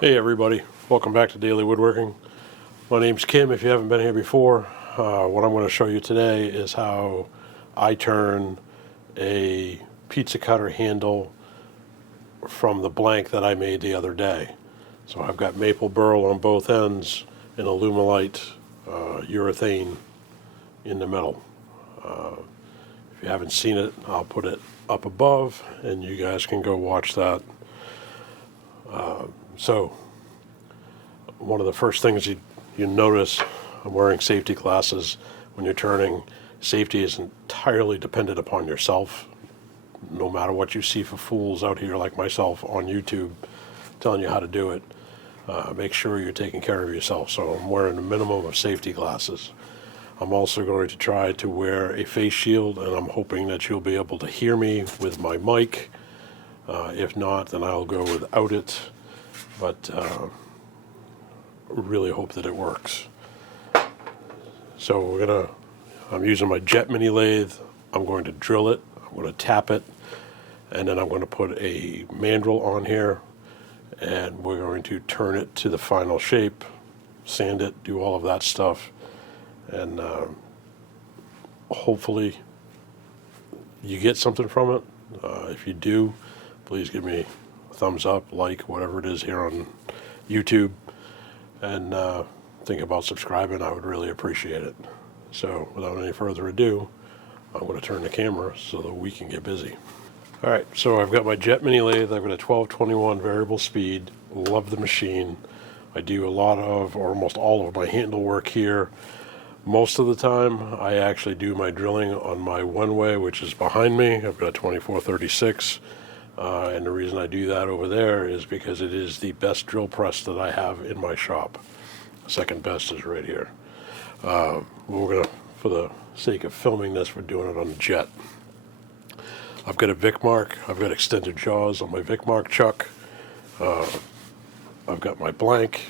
Hey everybody, welcome back to Daily Woodworking. My name's Kim. If you haven't been here before, what I'm going to show you today is how I turn a pizza cutter handle from the blank that I made the other day. So I've got maple burl on both ends and Alumilite urethane in the middle. If you haven't seen it, I'll put it up above and you guys can go watch that. So one of the first things you notice, I'm wearing safety glasses when you're turning. Safety is entirely dependent upon yourself. No matter what you see for fools out here like myself on YouTube telling you how to do it, make sure you're taking care of yourself. So I'm wearing a minimum of safety glasses. I'm also going to try to wear a face shield, and I'm hoping that you'll be able to hear me with my mic. If not, then I'll go without it. But really hope that it works. So I'm using my Jet Mini lathe. I'm going to drill it, I'm going to tap it, and then I'm going to put a mandrel on here, and we're going to turn it to the final shape, sand it, do all of that stuff, and hopefully you get something from it. If you do, please give me a thumbs up, like, whatever it is here on YouTube, and think about subscribing. I would really appreciate it. So without any further ado, I'm going to turn the camera so that we can get busy. All right, so I've got my Jet Mini lathe. I've got a 1221 variable speed. Love the machine. I do a lot of, or almost all of my handle work here. Most of the time, I actually do my drilling on my one-way, which is behind me. I've got a 2436. And the reason I do that over there is because it is the best drill press that I have in my shop. Second best is right here. We're going to, for the sake of filming this, we're doing it on the Jet. I've got a Vicmark. I've got extended jaws on my Vicmark chuck. I've got my blank.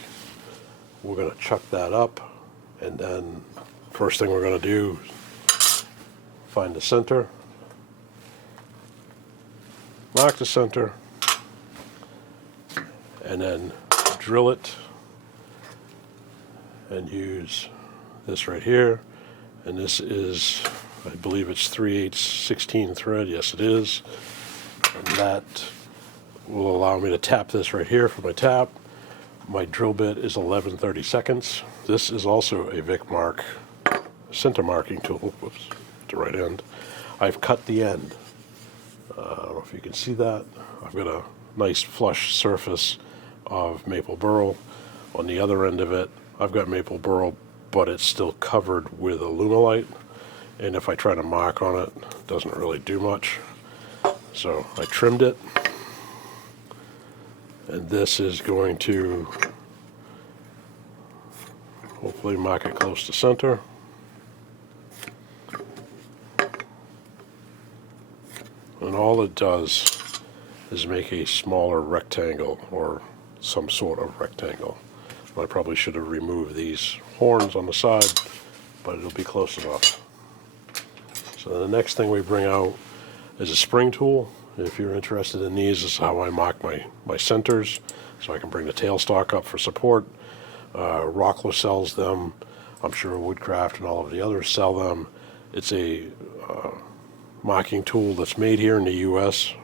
We're going to chuck that up. And then first thing we're going to do, find the center. Mark the center, and then drill it, and use this right here. And this is, I believe it's 3/8 16 thread. Yes, it is. And that will allow me to tap this right here for my tap. My drill bit is 11/32. This is also a Vicmark center marking tool. Whoops, the right end. I've cut the end. I don't know if you can see that. I've got a nice flush surface of maple burl. On the other end of it, I've got maple burl, but it's still covered with Alumilite. And if I try to mark on it, it doesn't really do much. So I trimmed it. And this is going to hopefully mark it close to center. And all it does is make a smaller rectangle, or some sort of rectangle. I probably should have removed these horns on the side, but it'll be close enough. So the next thing we bring out is a spring tool. If you're interested in these, this is how I mark my centers, so I can bring the tailstock up for support. Rockler sells them. I'm sure Woodcraft and all of the others sell them. It's a marking tool that's made here in the US.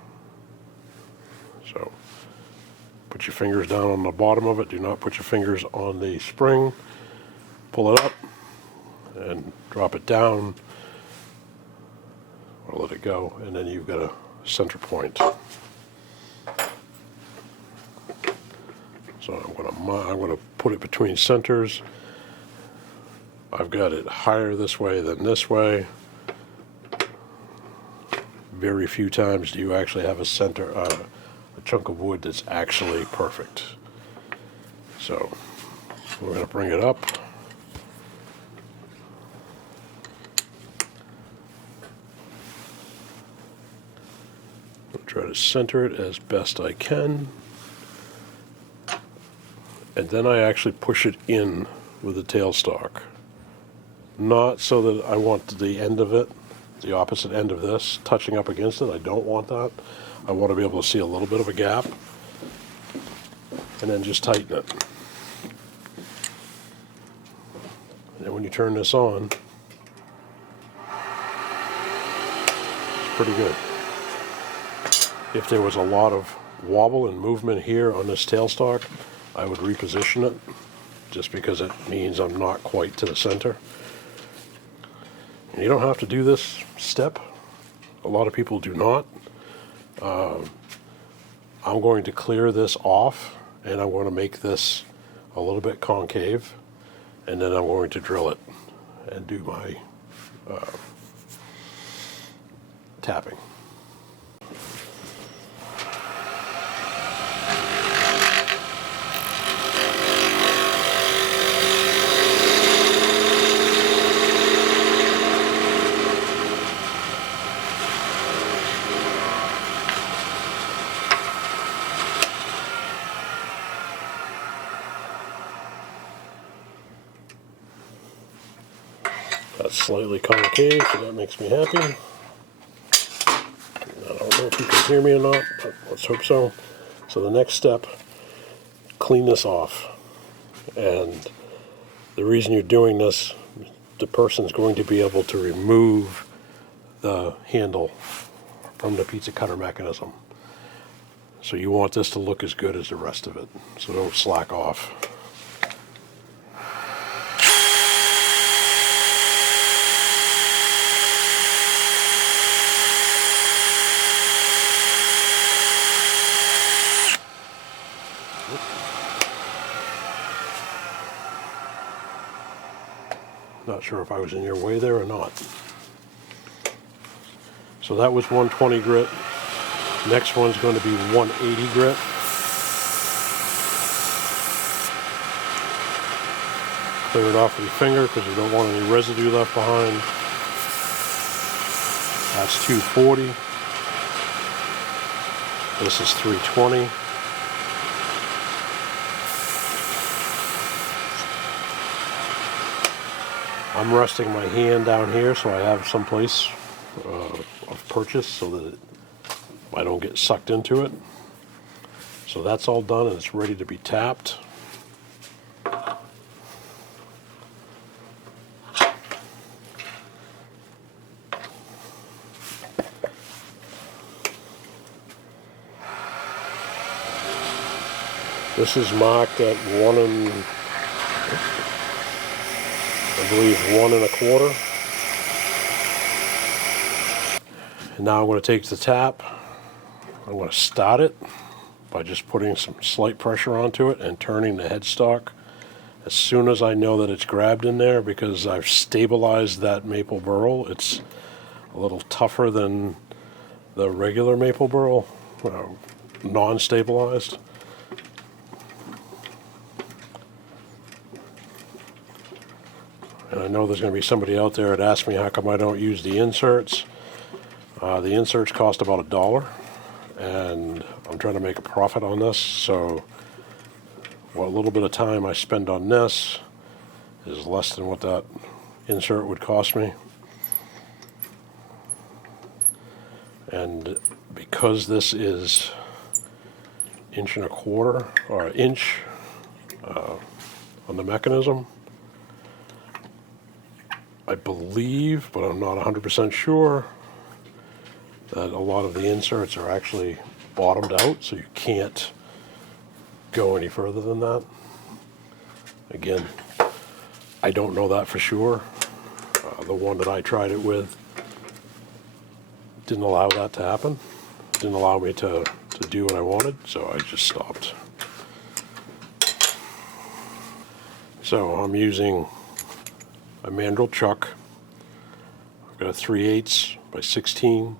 So put your fingers down on the bottom of it. Do not put your fingers on the spring. Pull it up and drop it down, or let it go, and then you've got a center point. So I'm going to put it between centers. I've got it higher this way than this way. Very few times do you actually have a center, a chunk of wood that's actually perfect. So we're going to bring it up. I'll try to center it as best I can. And then I actually push it in with the tailstock. Not so that I want the end of it, the opposite end of this, touching up against it. I don't want that. I want to be able to see a little bit of a gap. and then just tighten it. And when you turn this on, it's pretty good. If there was a lot of wobble and movement here on this tailstock, I would reposition it, just because it means I'm not quite to the center. And you don't have to do this step. A lot of people do not. I'm going to clear this off, and I'm going to make this a little bit concave, and then I'm going to drill it and do my tapping. That's slightly concave, so that makes me happy. I don't know if you can hear me or not, but let's hope so. So the next step, clean this off. And the reason you're doing this, the person's going to be able to remove the handle from the pizza cutter mechanism. So you want this to look as good as the rest of it, so don't slack off. Not sure if I was in your way there or not. So that was 120 grit. Next one's going to be 180 grit. Clear it off with your finger because you don't want any residue left behind. That's 240. This is 320. I'm resting my hand down here so I have some place of purchase so that I don't get sucked into it. So that's all done and it's ready to be tapped. This is marked at 1 and I believe 1 1/4. And now I'm going to take the tap. I'm going to start it by just putting some slight pressure onto it and turning the headstock as soon as I know that it's grabbed in there, because I've stabilized that maple burl. It's a little tougher than the regular maple burl, non-stabilized. And I know there's going to be somebody out there that asks me how come I don't use the inserts. The inserts cost about $1, and I'm trying to make a profit on this, so what little bit of time I spend on this is less than what that insert would cost me. And because this is 1 1/4 or 1 inch on the mechanism, I believe, but I'm not 100% sure, that a lot of the inserts are actually bottomed out, so you can't go any further than that. Again, I don't know that for sure. The one that I tried it with didn't allow that to happen. Didn't allow me to do what I wanted, so I just stopped. So I'm using a mandrel chuck. I've got a 3/8 by 16,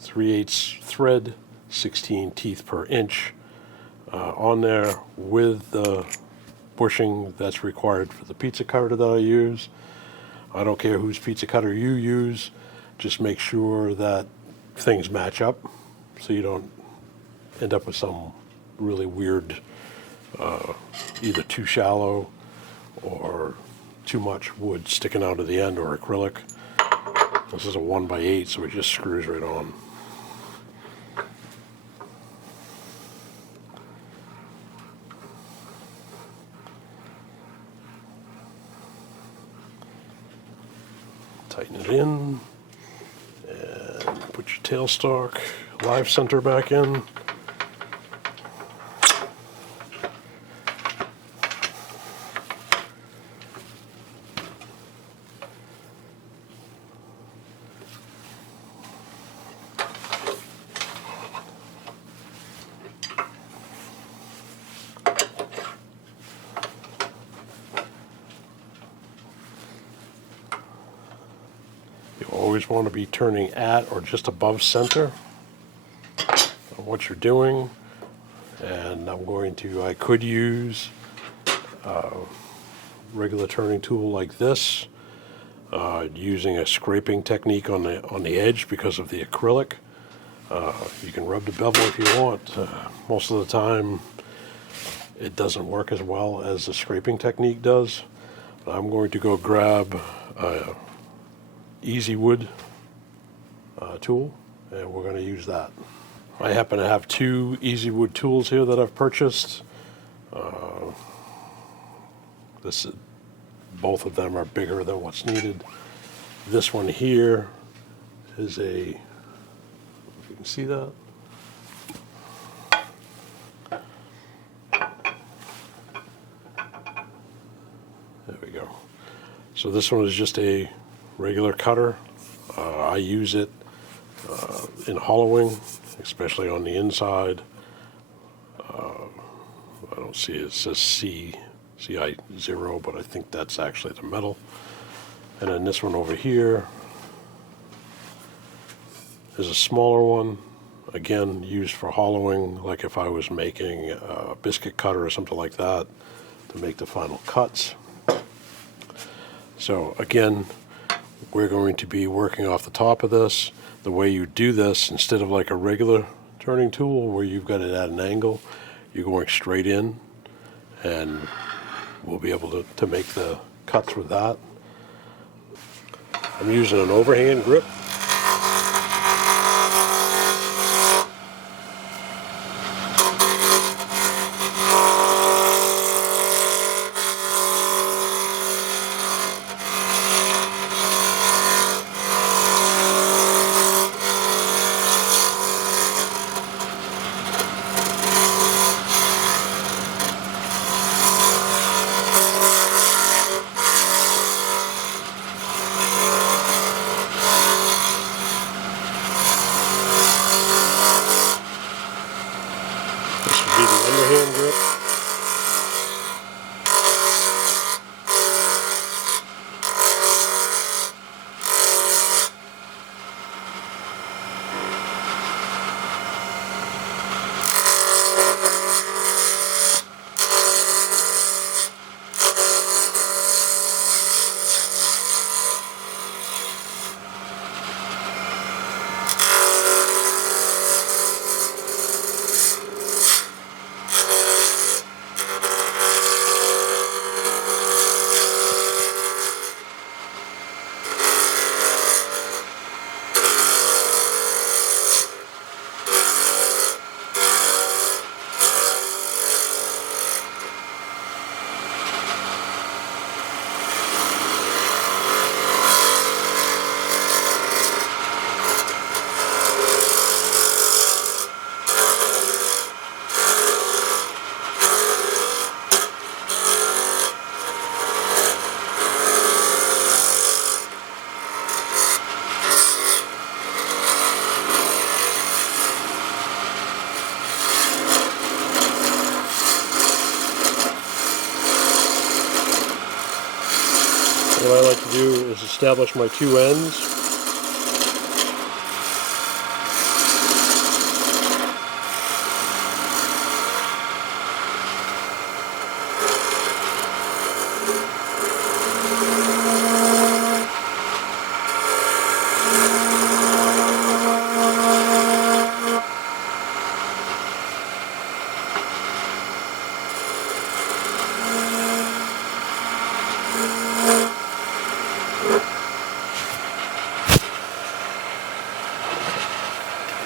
3/8 thread, 16 teeth per inch on there with the bushing that's required for the pizza cutter that I use. I don't care whose pizza cutter you use, just make sure that things match up so you don't end up with some really weird, either too shallow or too much wood sticking out of the end or acrylic. This is a 1/8, so it just screws right on. Tighten it in. And put your tailstock live center back in. You always want to be turning at or just above center of what you're doing. And I could use a regular turning tool like this, using a scraping technique on the edge because of the acrylic. You can rub the bevel if you want. Most of the time, it doesn't work as well as the scraping technique does. But I'm going to go grab a Easy Wood tool, and we're going to use that. I happen to have two Easy Wood tools here that I've purchased. Both of them are bigger than what's needed. This one here is if you can see that. There we go. So this one is just a regular cutter. I use it in hollowing, especially on the inside. I don't see it says CI0, but I think that's actually the metal. And then this one over here is a smaller one, again used for hollowing, like if I was making a biscuit cutter or something like that to make the final cuts. So again, we're going to be working off the top of this. The way you do this, instead of like a regular turning tool where you've got it at an angle, you're going straight in, and we'll be able to make the cuts with that. I'm using an overhand grip. This would be the underhand grip. What I like to do is establish my two ends.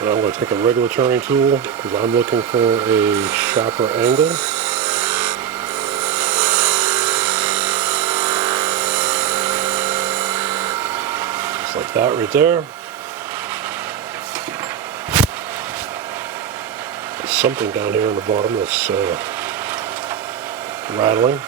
And I'm going to take a regular turning tool because I'm looking for a sharper angle. Just like that right there. There's something down here on the bottom that's rattling.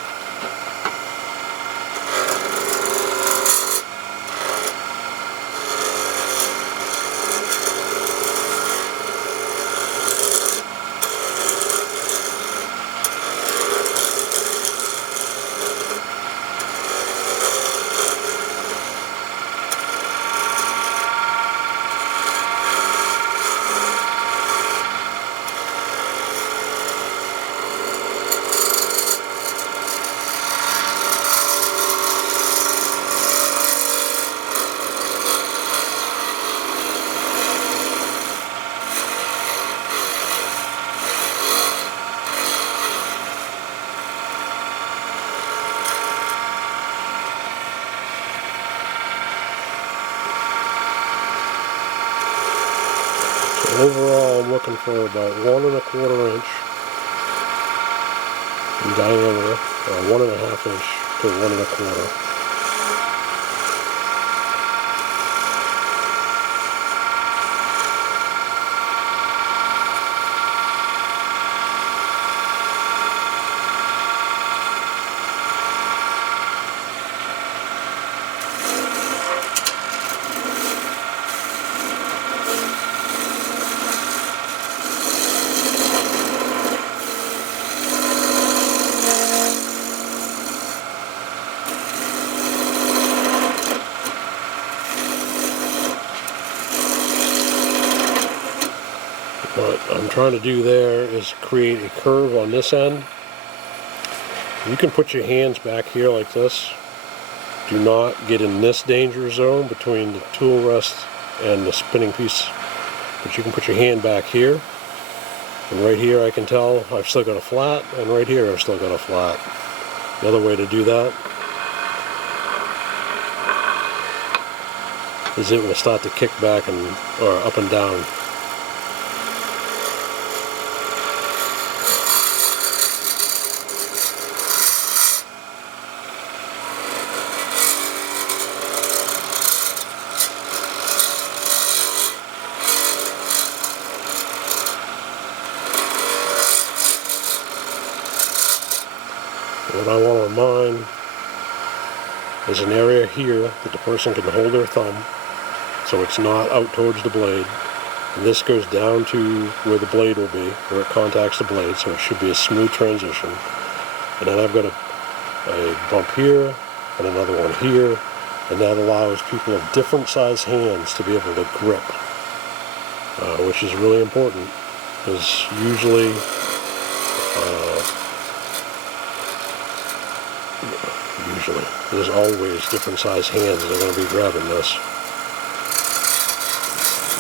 Overall, I'm looking for about 1¼ inch in diameter, or 1½ inch to 1¼ . What I'm trying to do there is create a curve on this end. You can put your hands back here like this. Do not get in this danger zone between the tool rest and the spinning piece. But you can put your hand back here. And right here I can tell I've still got a flat, and right here I've still got a flat. The other way to do that is it will start to kick back or up and down. What I want to remind is an area here that the person can hold their thumb so it's not out towards the blade. And this goes down to where the blade will be, where it contacts the blade, so it should be a smooth transition. And then I've got a bump here and another one here, and that allows people of different size hands to be able to grip, which is really important, because usually there's always different size hands that are going to be grabbing this.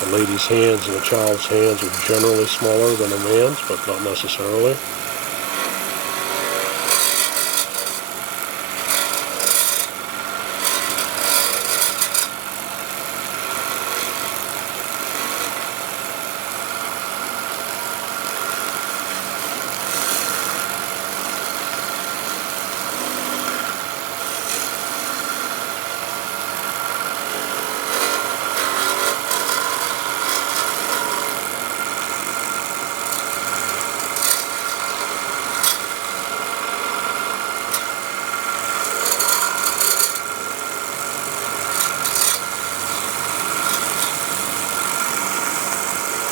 A lady's hands and a child's hands are generally smaller than a man's, but not necessarily.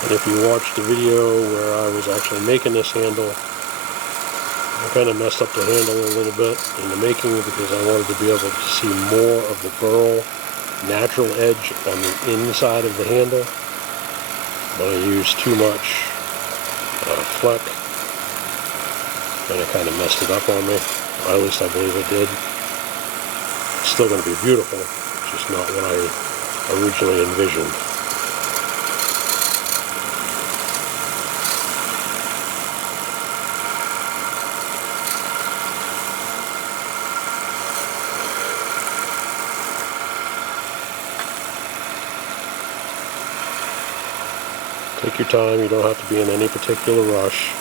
And if you watched the video where I was actually making this handle, I kind of messed up the handle a little bit in the making because I wanted to be able to see more of the burl natural edge on the inside of the handle. But I used too much fleck, and it kind of messed it up on me. Or at least I believe it did. It's still going to be beautiful, just not what I originally envisioned. Take your time, you don't have to be in any particular rush.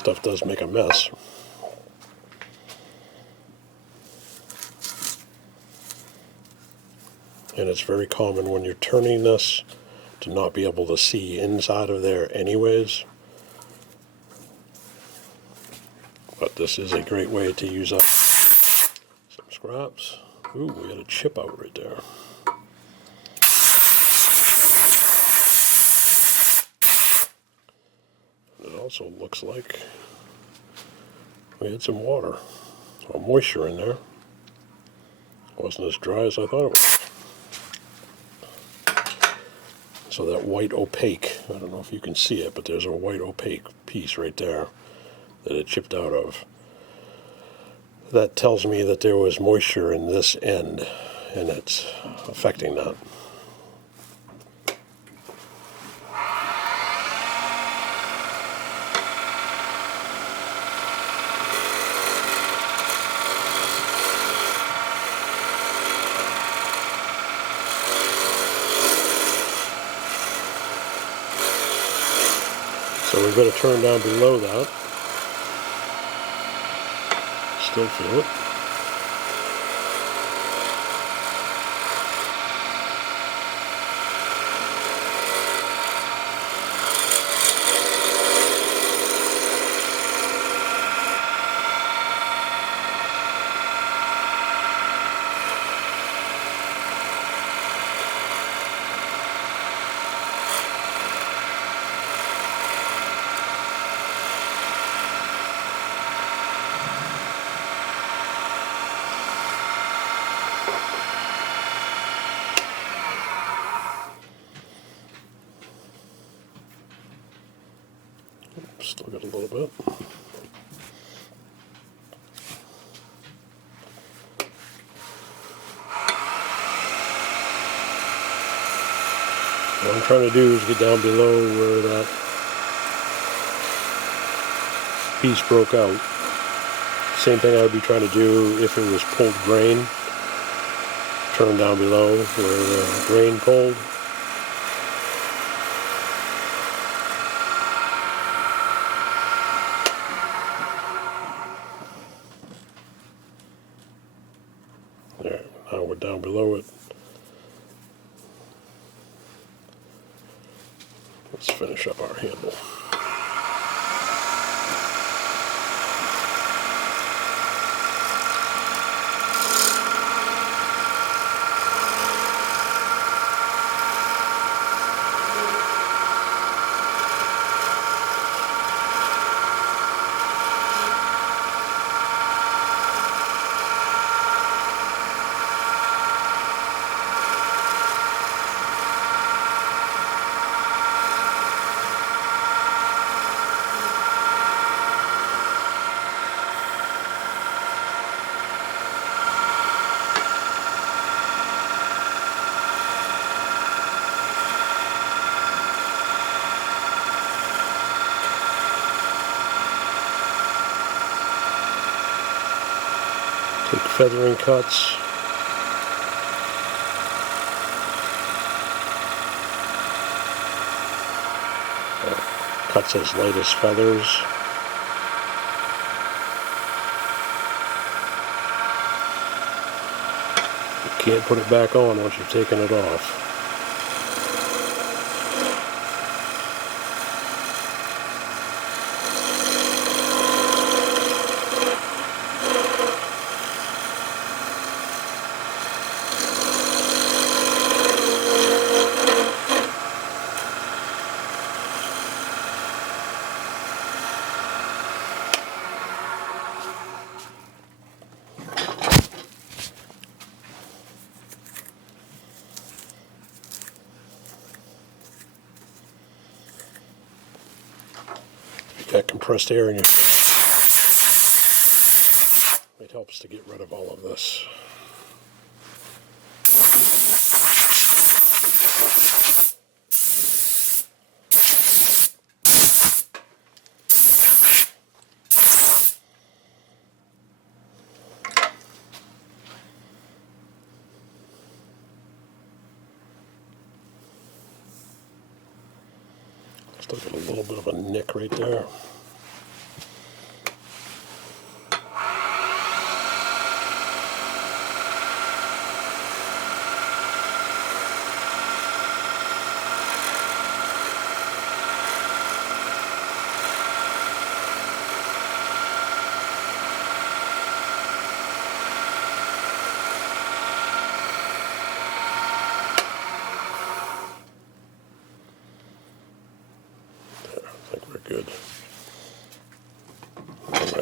stuff does make a mess. And it's very common when you're turning this to not be able to see inside of there anyways. But this is a great way to use up some scraps. Ooh, we had a chip out right there. It also looks like we had some water or moisture in there. It wasn't as dry as I thought it was. So that white opaque, I don't know if you can see it, but there's a white opaque piece right there that it chipped out of. That tells me that there was moisture in this end, and it's affecting that. So we've got to turn down below that. Still feel it. Still got a little bit. What I'm trying to do is get down below where that piece broke out. Same thing I would be trying to do if it was pulled grain. Turn down below where the grain pulled. There, now we're down below it. Let's finish up our handle. Take feathering cuts. Cuts as light as feathers. You can't put it back on once you've taken it off. Got compressed air in your shaft. It helps to get rid of all of this. Still got a little bit of a nick right there.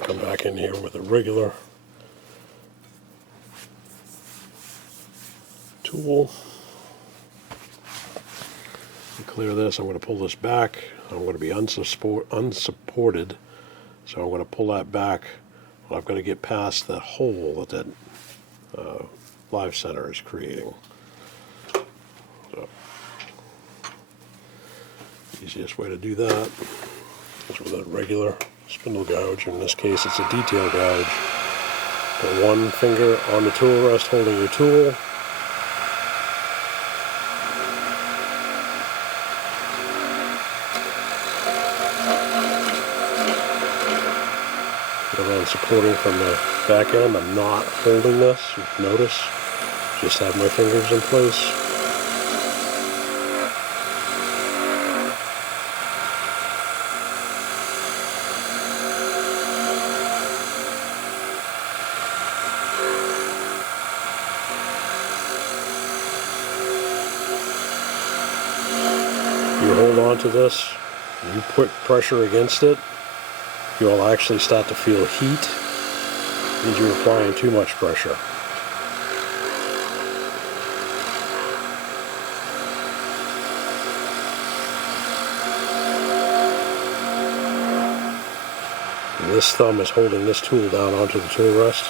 come back in here with a regular tool. To clear this, I'm going to pull this back. I'm going to be unsupported, so I'm going to pull that back. I've got to get past that hole that live center is creating. So, easiest way to do that is with a regular spindle gouge. In this case, it's a detail gouge. Put one finger on the tool rest holding your tool. I'm supporting from the back end. I'm not holding this, notice. Just have my fingers in place. You hold on to this, you put pressure against it, you'll actually start to feel heat. It means you're applying too much pressure. And this thumb is holding this tool down onto the tool rest.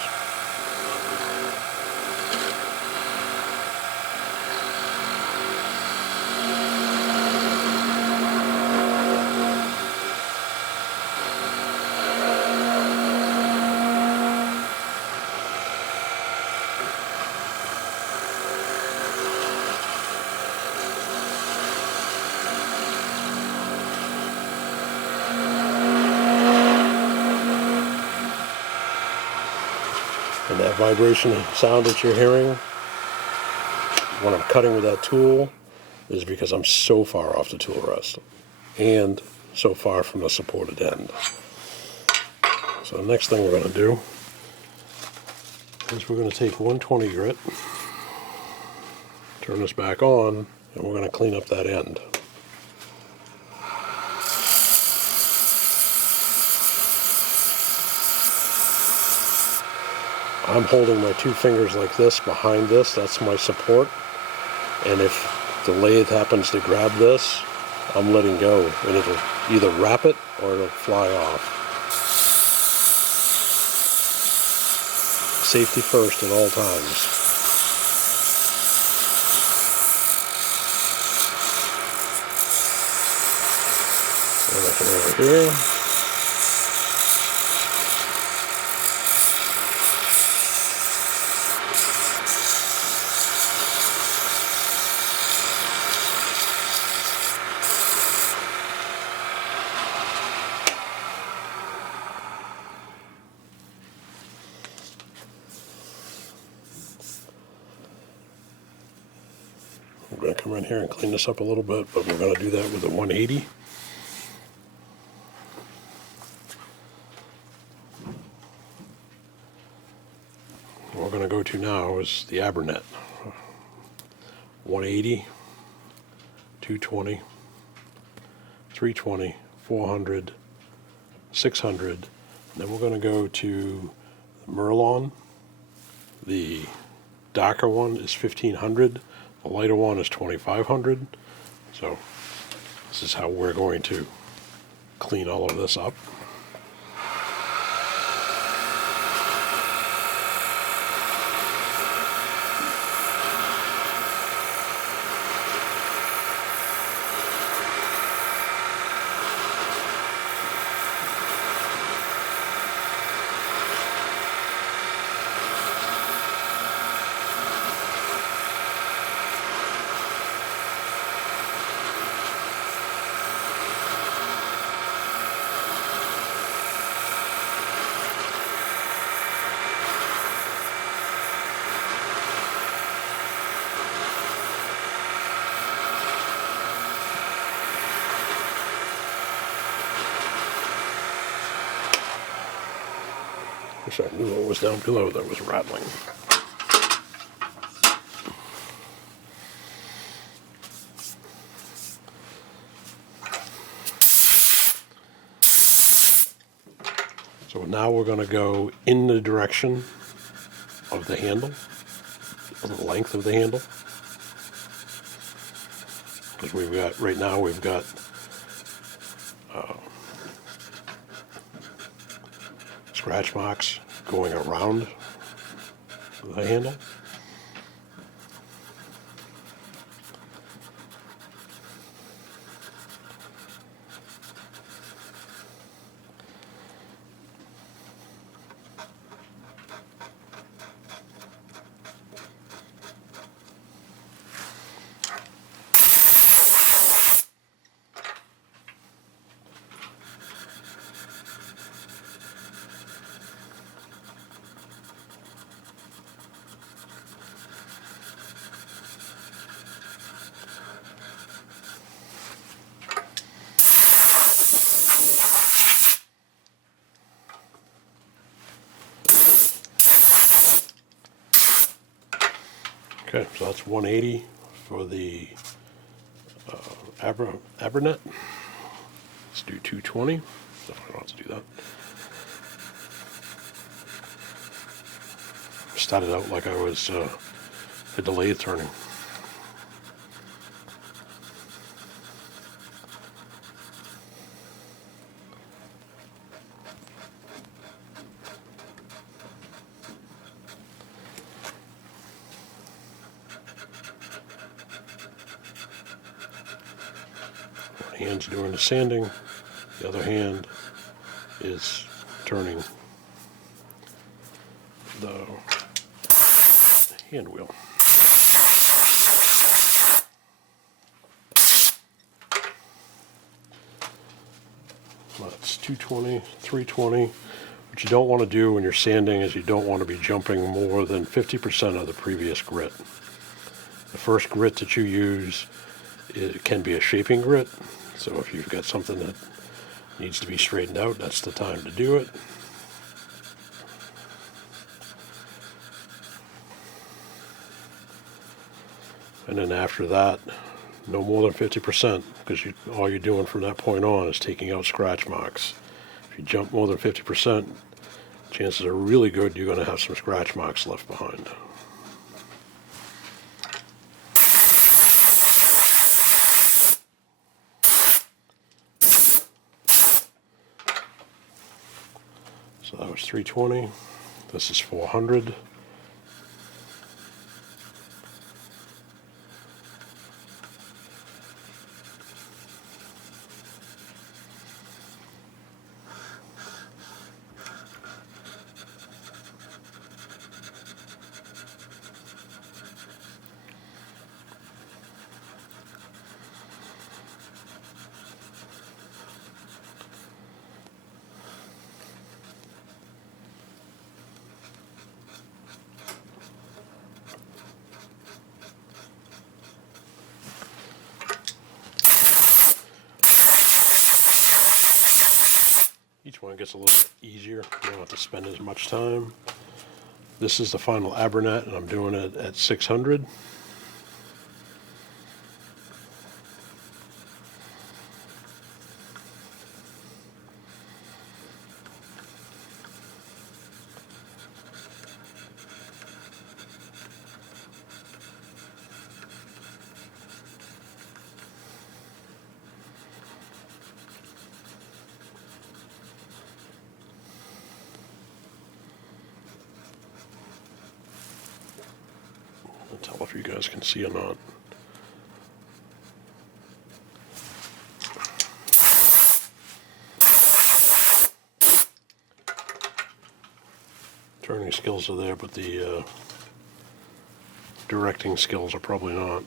And that vibration sound that you're hearing when I'm cutting with that tool is because I'm so far off the tool rest and so far from the supported end. So the next thing we're going to do is we're going to take 120 grit, turn this back on, and we're going to clean up that end. I'm holding my two fingers like this behind this, that's my support, and if the lathe happens to grab this, I'm letting go, and it'll either wrap it or it'll fly off. Safety first at all times. And I come over here. We're going to come in here and clean this up a little bit, but we're going to do that with a 180. What we're going to go to now is the Abranet. 180, 220, 320, 400, 600. And then we're going to go to the Merlon. The darker one is 1500. The lighter one is 2500. So this is how we're going to clean all of this up. Wish I knew what was down below that was rattling. So with now we're going to go in the direction of the handle, of the length of the handle. Because we've got, right now we've got scratch marks going around the handle. Okay, so that's 180 for the Abranet. Let's do 220. Definitely don't have to do that. Started out like I was a lathe turning. One hand's doing the sanding, the other hand is turning the hand wheel. That's 220, 320. What you don't want to do when you're sanding is you don't want to be jumping more than 50% of the previous grit. The first grit that you use, it can be a shaping grit. So if you've got something that needs to be straightened out, that's the time to do it. And then after that, no more than 50%, because all you're doing from that point on is taking out scratch marks. If you jump more than 50%, chances are really good you're going to have some scratch marks left behind. So that was 320. This is 400. Each one gets a little bit easier. You don't have to spend as much time. This is the final Abranet, and I'm doing it at 600. Tell if you guys can see or not. Turning skills are there, but the directing skills are probably not.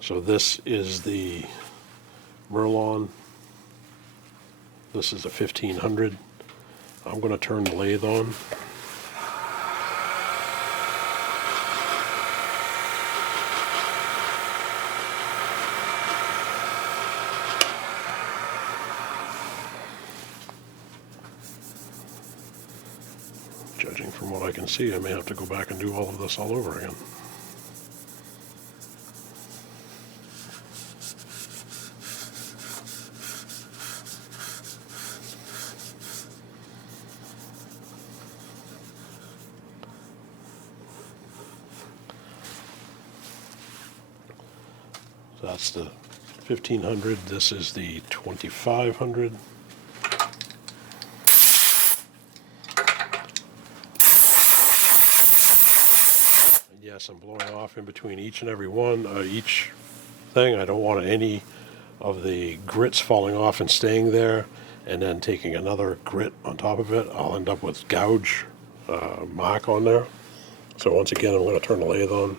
So this is the Merlon. This is a 1500. I'm going to turn the lathe on. Judging from what I can see, I may have to go back and do all of this all over again. So that's the 1500. This is the 2500. Yes, I'm blowing off in between each and every one, each thing. I don't want any of the grits falling off and staying there and then taking another grit on top of it. I'll end up with gouge mark on there. So once again, I'm going to turn the lathe on.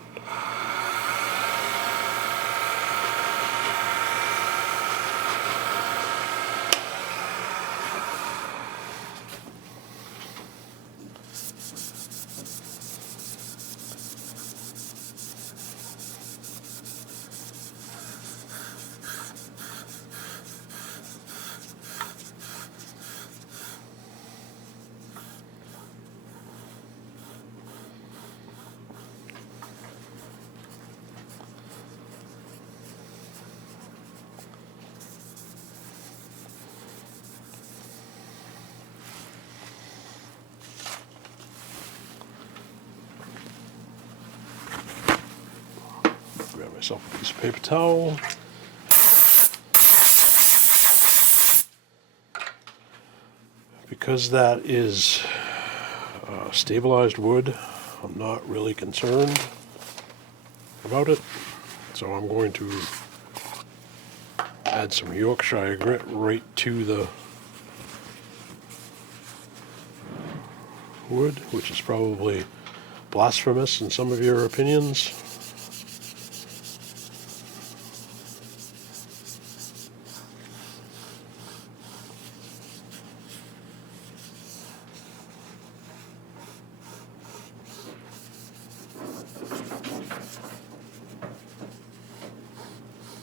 Grab myself a piece of paper towel. Because that is stabilized wood, I'm not really concerned about it. So I'm going to add some Yorkshire grit right to the wood, which is probably blasphemous in some of your opinions.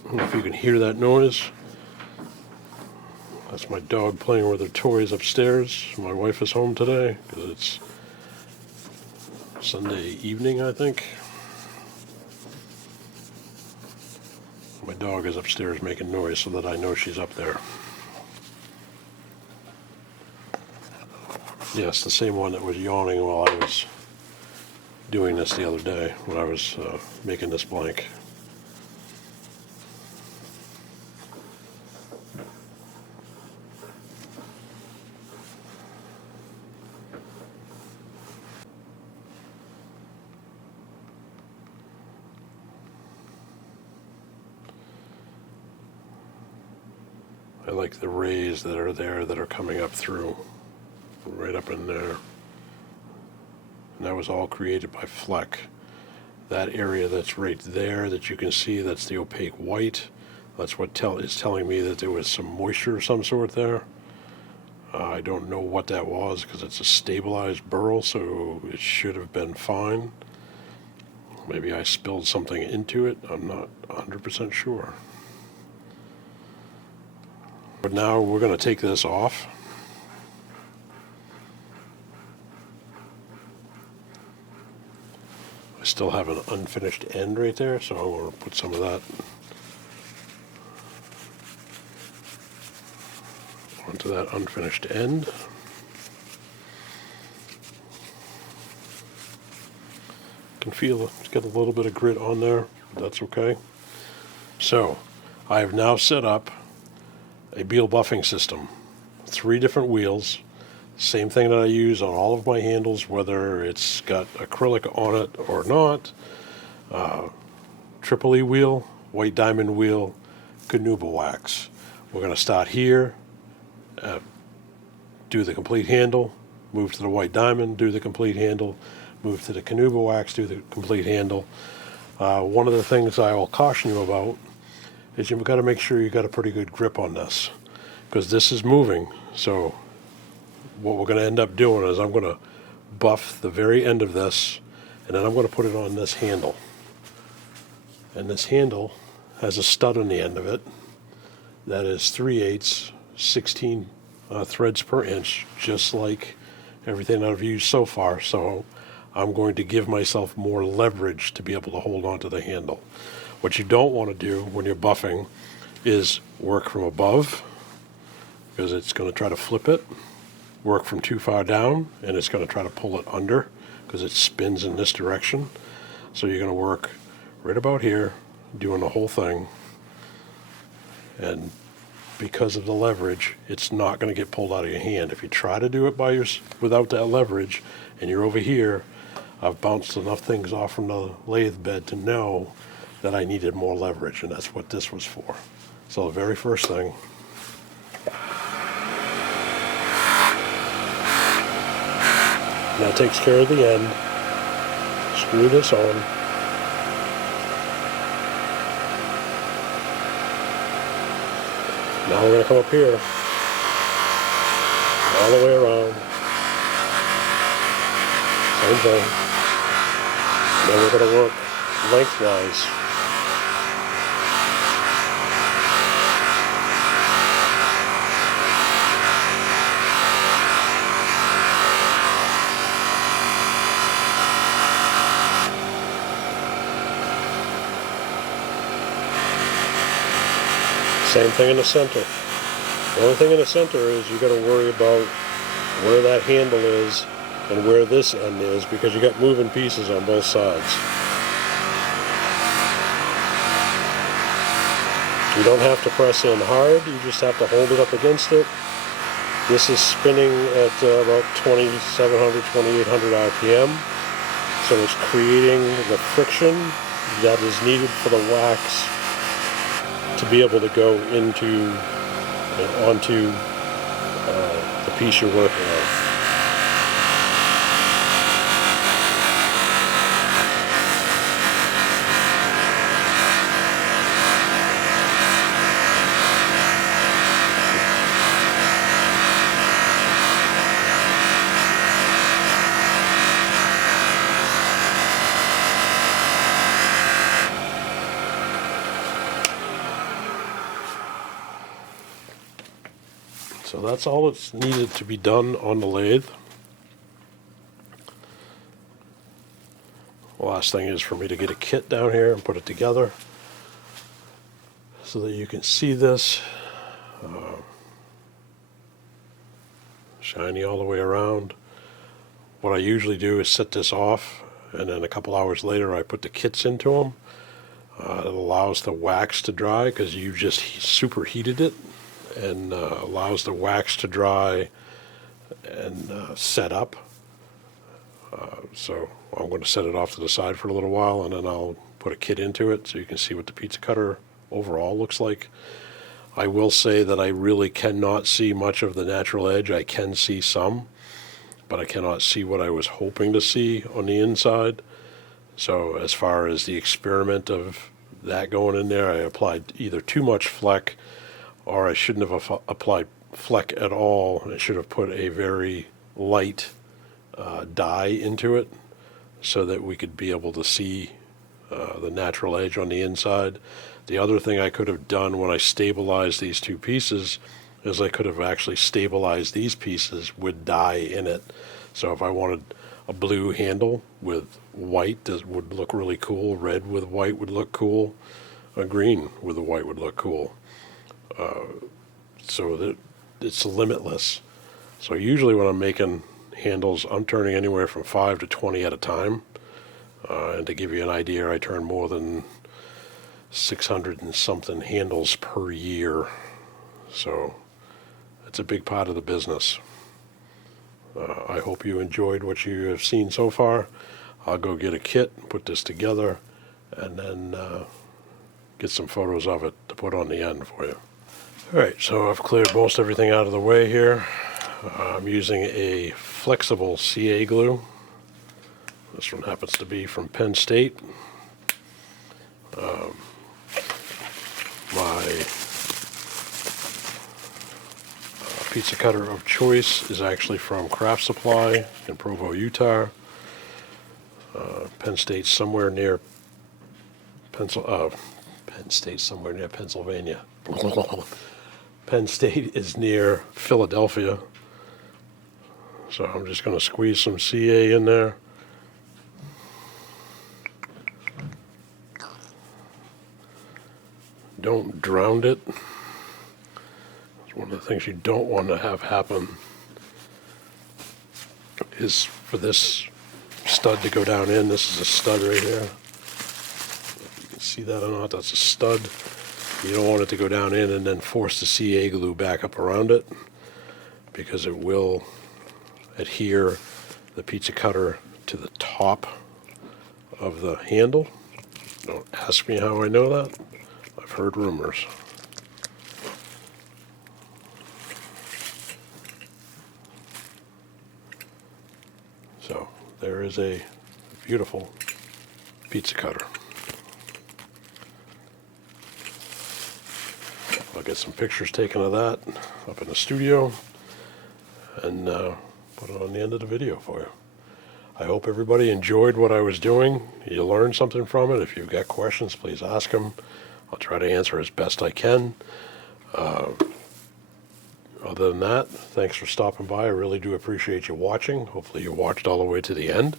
I don't know if you can hear that noise. That's my dog playing with her toys upstairs. My wife is home today because it's Sunday evening, I think. My dog is upstairs making noise so that I know she's up there. Yes, the same one that was yawning while I was doing this the other day when I was making this blank. I like the rays that are there that are coming up through, right up in there. And that was all created by Fleck. That area that's right there that you can see, that's the opaque white. That's what is telling me that there was some moisture of some sort there. I don't know what that was because it's a stabilized burl, so it should have been fine. Maybe I spilled something into it. I'm not 100% sure. But now we're going to take this off. I still have an unfinished end right there, so I'm going to put some of that onto that unfinished end. Can feel it's got a little bit of grit on there, but that's okay. So I have now set up a Beal buffing system. 3 different wheels. Same thing that I use on all of my handles, whether it's got acrylic on it or not. Triple E wheel, white diamond wheel, Canuba wax. We're going to start here, do the complete handle, move to the white diamond, do the complete handle, move to the Canuba wax, do the complete handle. One of the things I will caution you about is you've got to make sure you've got a pretty good grip on this, because this is moving. So what we're going to end up doing is I'm going to buff the very end of this, and then I'm going to put it on this handle. And this handle has a stud on the end of it that is 3/8, 16 threads per inch, just like everything that I've used so far. So I'm going to give myself more leverage to be able to hold on to the handle. What you don't want to do when you're buffing is work from above, because it's going to try to flip it. Work from too far down, and it's going to try to pull it under because it spins in this direction. So you're going to work right about here, doing the whole thing, And because of the leverage, it's not going to get pulled out of your hand. If you try to do it without that leverage, and you're over here, I've bounced enough things off from the lathe bed to know that I needed more leverage, and that's what this was for. So the very first thing, and that takes care of the end. Screw this on. Now we're going to come up here, all the way around, same thing. Then we're going to work lengthwise. Same thing in the center. The only thing in the center is you got to worry about where that handle is and where this end is, because you got moving pieces on both sides. You don't have to press in hard, you just have to hold it up against it. This is spinning at about 2700, 2800 RPM, so it's creating the friction that is needed for the wax to be able to go into and onto the piece you're working on. So that's all that's needed to be done on the lathe. The last thing is for me to get a kit down here and put it together so that you can see this. Shiny all the way around. What I usually do is set this off, and then a couple hours later I put the kits into them. It allows the wax to dry because you just superheated it, and allows the wax to dry and set up. So I'm going to set it off to the side for a little while, and then I'll put a kit into it so you can see what the pizza cutter overall looks like. I will say that I really cannot see much of the natural edge. I can see some, but I cannot see what I was hoping to see on the inside. So as far as the experiment of that going in there, I applied either too much fleck, or I shouldn't have applied fleck at all. I should have put a very light dye into it so that we could be able to see the natural edge on the inside. The other thing I could have done when I stabilized these two pieces is I could have actually stabilized these pieces with dye in it. So if I wanted a blue handle with white, that would look really cool. Red with white would look cool. A green with the white would look cool. So that it's limitless. So usually when I'm making handles, I'm turning anywhere from 5 to 20 at a time. And to give you an idea, I turn more than 600 and something handles per year. So it's a big part of the business. I hope you enjoyed what you have seen so far. I'll go get a kit, put this together, and then get some photos of it to put on the end for you. All right, so I've cleared most everything out of the way here. I'm using a flexible CA glue. This one happens to be from Penn State. My pizza cutter of choice is actually from Craft Supply in Provo, Utah. Penn State somewhere near Pennsylvania. Penn State is near Philadelphia. So I'm just going to squeeze some CA in there. Don't drown it. It's one of the things you don't want to have happen is for this stud to go down in. This is a stud right here. If you can see that or not, that's a stud. You don't want it to go down in and then force the CA glue back up around it, because it will adhere the pizza cutter to the top of the handle. Don't ask me how I know that. I've heard rumors. So there is a beautiful pizza cutter. I'll get some pictures taken of that up in the studio and put it on the end of the video for you. I hope everybody enjoyed what I was doing. You learned something from it. If you've got questions, please ask them. I'll try to answer as best I can. Other than that, thanks for stopping by. I really do appreciate you watching. Hopefully you watched all the way to the end.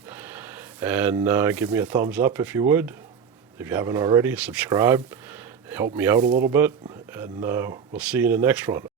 And give me a thumbs up if you would. If you haven't already, subscribe. Help me out a little bit. And we'll see you in the next one.